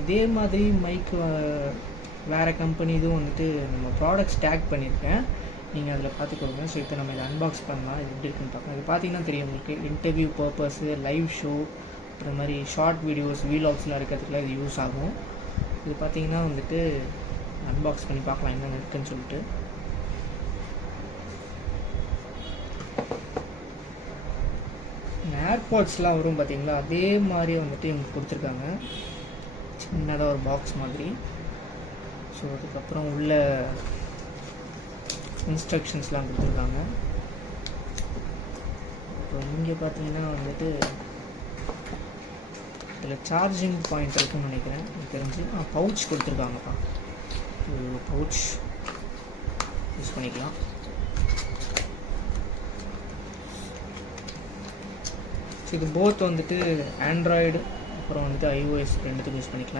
இதே மாதிரி மைக் வேறு கம்பெனி இதுவும் வந்துட்டு நம்ம ப்ராடக்ட்ஸ் டேக் பண்ணியிருக்கேன், நீங்கள் அதில் பார்த்துக்கோங்க. ஸோ இப்போ நம்ம இதை அன்பாக்ஸ் பண்ணலாம், இது எப்படி இருக்குன்னு பார்க்கலாம். இது பார்த்தீங்கன்னா தெரியும் உங்களுக்கு, இன்டர்வியூ பர்பஸு, லைவ் ஷோ, அப்புறம் மாதிரி ஷார்ட் வீடியோஸ், வீலாக்ஸ்லாம் எடுக்கிறதுக்குலாம் இது யூஸ் ஆகும். இது பார்த்தீங்கன்னா வந்துட்டு அன்பாக்ஸ் பண்ணி பார்க்கலாம் என்னென்ன இருக்குன்னு சொல்லிட்டு. ஏர்பாட்ஸ்லாம் வரும் பார்த்தீங்களா, அதே மாதிரி வந்துட்டு இவங்க கொடுத்துருக்காங்க, சின்னதாக ஒரு பாக்ஸ் மாதிரி. ஸோ அதுக்கப்புறம் உள்ள இன்ஸ்ட்ரக்ஷன்ஸ்லாம் கொடுத்துருக்காங்க. அப்புறம் இங்கே பார்த்தீங்கன்னா வந்துட்டு இதில் சார்ஜிங் பாயிண்ட் இருக்குன்னு நினைக்கிறேன், எனக்கு தெரிஞ்சு. பவுச் கொடுத்துருக்காங்கப்பா, பவுச் யூஸ் பண்ணிக்கலாம். ஸோ இது போத் வந்துட்டு ஆண்ட்ராய்டு அப்புறம் வந்துட்டு iOS ரெண்டுத்துக்கும் யூஸ் பண்ணிக்கலாம்.